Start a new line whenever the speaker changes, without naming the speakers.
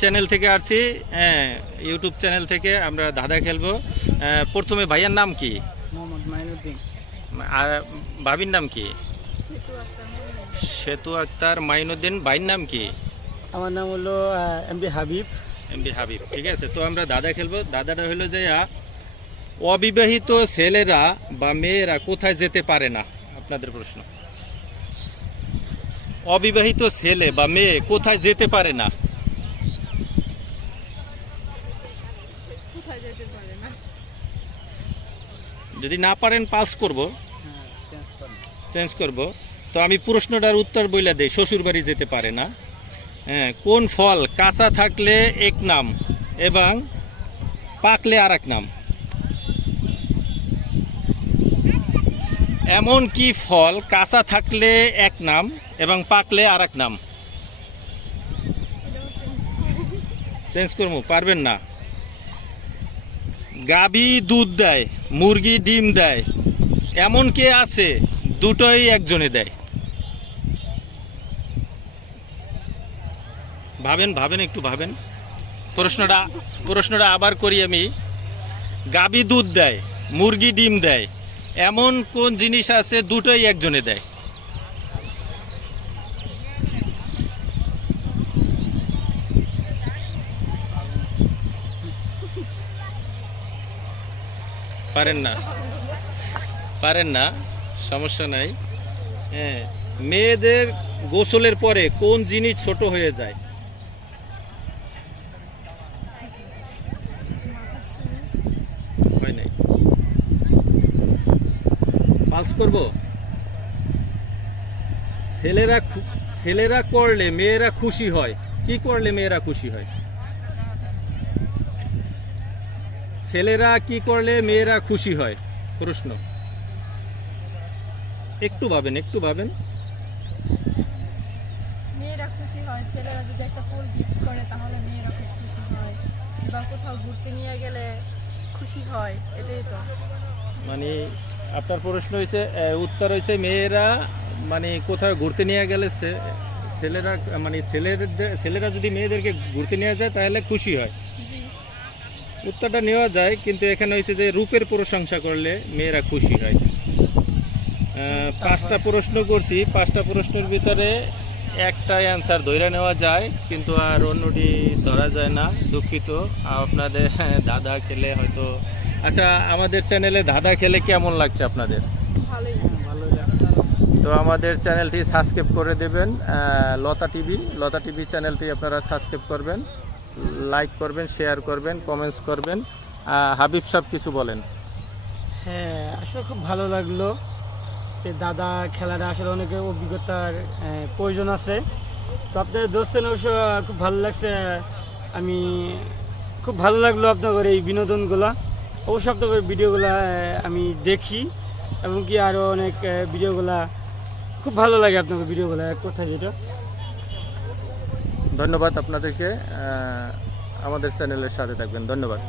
Channel থেকে আসছি। হ্যাঁ ইউটিউব চ্যানেল থেকে আমরা ধাঁধা খেলব। প্রথমে ভাইয়ার নাম কি? আর ভাবির নাম কি? সেতু আক্তার মাইনুদ্দিন। ভাইয়ের নাম কি?
আমার নাম হলো M B Habib.
MB Habib ঠিক আছে। তো আমরা দাদা খেলব। দাদাটা হলো যে অবিবাহিত ছেলেরা বা মেয়েরা কোথায় যেতে পারে না? আপনাদের প্রশ্ন। অবিবাহিত ছেলে বা মেয়ে কোথায় যেতে পারে না
কোথায় যেতে পারে না
যদি না পারেন পাস করব।
চেঞ্জ
করব। তো আমি প্রশ্নটার উত্তর বইলা দেই শ্বশুর বাড়ি যেতে পারে না। হ্যাঁ কোন ফল কাঁচা থাকলে এক নাম এবং পাকলে আর এক নাম? এমন কি ফল কাঁচা থাকলে এক নাম এবং পাকলে আর এক নাম
চেঞ্জ করব
পারবেন না। গাবি দুধ দেয়, মুরগি ডিম দেয়, এমন কে আছে, দুটোই একজনে দেয়। ভাবেন ভাবেন, একটু ভাবেন। প্রশ্নটা প্রশ্নটা আবার করি আমি। গাবি দুধ দেয়, মুরগি ডিম দেয়, এমন কোন জিনিস আছে, দুটোই একজনে দেয়। পারেন না। পারেন না, সমস্যা নাই। হ্যাঁ মেয়েদের গোসলের পরে কোন জিনিস ছোট হয়ে যায়? করব? ছেলেরা ছেলেরা করলে মেয়েরা খুশি হয়। কি করলে মেয়েরা খুশি হয়? ছেলেরা কি করলে মেয়েরা খুশি হয়? প্রশ্ন। একটু ভাবেন একটু ভাবেন।
মেয়েরা খুশি হয় ছেলেরা যদি একটা ফুল গিফট করে তাহলে মেয়েরা খুব খুশি হয়। কিংবা কোথাও ঘুরতে নিয়ে গেলে খুশি হয় এটাই তো।
মানে আপনার প্রশ্ন হয়েছে উত্তর হয়েছে মেয়েরা মানে কোথাও ঘুরতে নিয়ে গেলে ছেলেরা মানে ছেলেদের ছেলেরা যদি মেয়েদেরকে ঘুরতে নিয়ে যায় তাহলে খুশি হয়।
জি।
উত্তরটা নেওয়া যায় কিন্তু এখানে হয়েছে যে রূপের প্রশংসা করলে মেয়েরা খুশি হয়। পাঁচটা প্রশ্ন করছি। পাঁচটা প্রশ্নের ভিতরে একটা অ্যান্সার ধরে নেওয়া যায় কিন্তু আর অন্যটি ধরা যায় না দুঃখিত। আপনাদের দাদা খেলে হয়তো আচ্ছা আমাদের চ্যানেলে দাদা খেলে কেমন লাগছে আপনাদের? তো আমাদের চ্যানেলটি সাবস্ক্রাইব করে দেবেন লতা টিভি লতা টিভি চ্যানেলটি আপনারা সাবস্ক্রাইব করবেন। লাইক করবেন শেয়ার করবেন কমেন্টস করবেন। হাবিব সাহেব কিছু বলেন।
হ্যাঁ আসলে খুব ভালো লাগল দাদা খেলাটা আসলে অনেক অভিজ্ঞতার প্রয়োজন আছে। তো আপনাদের দোস্তেন অবশ্য খুব ভালো লাগছে, আমি খুব ভালো লাগল আপনাদের এই বিনোদনগুলা। অবশ্য আপনাদের ভিডিওগুলা আমি দেখি, এবং কি আরও অনেক ভিডিওগুলা, খুব ভালো লাগে আপনাদের ভিডিওগুলা, এক কথা যেটা।
ধন্যবাদ আপনাদেরকে আমাদের চ্যানেলের সাথে থাকবেন ধন্যবাদ।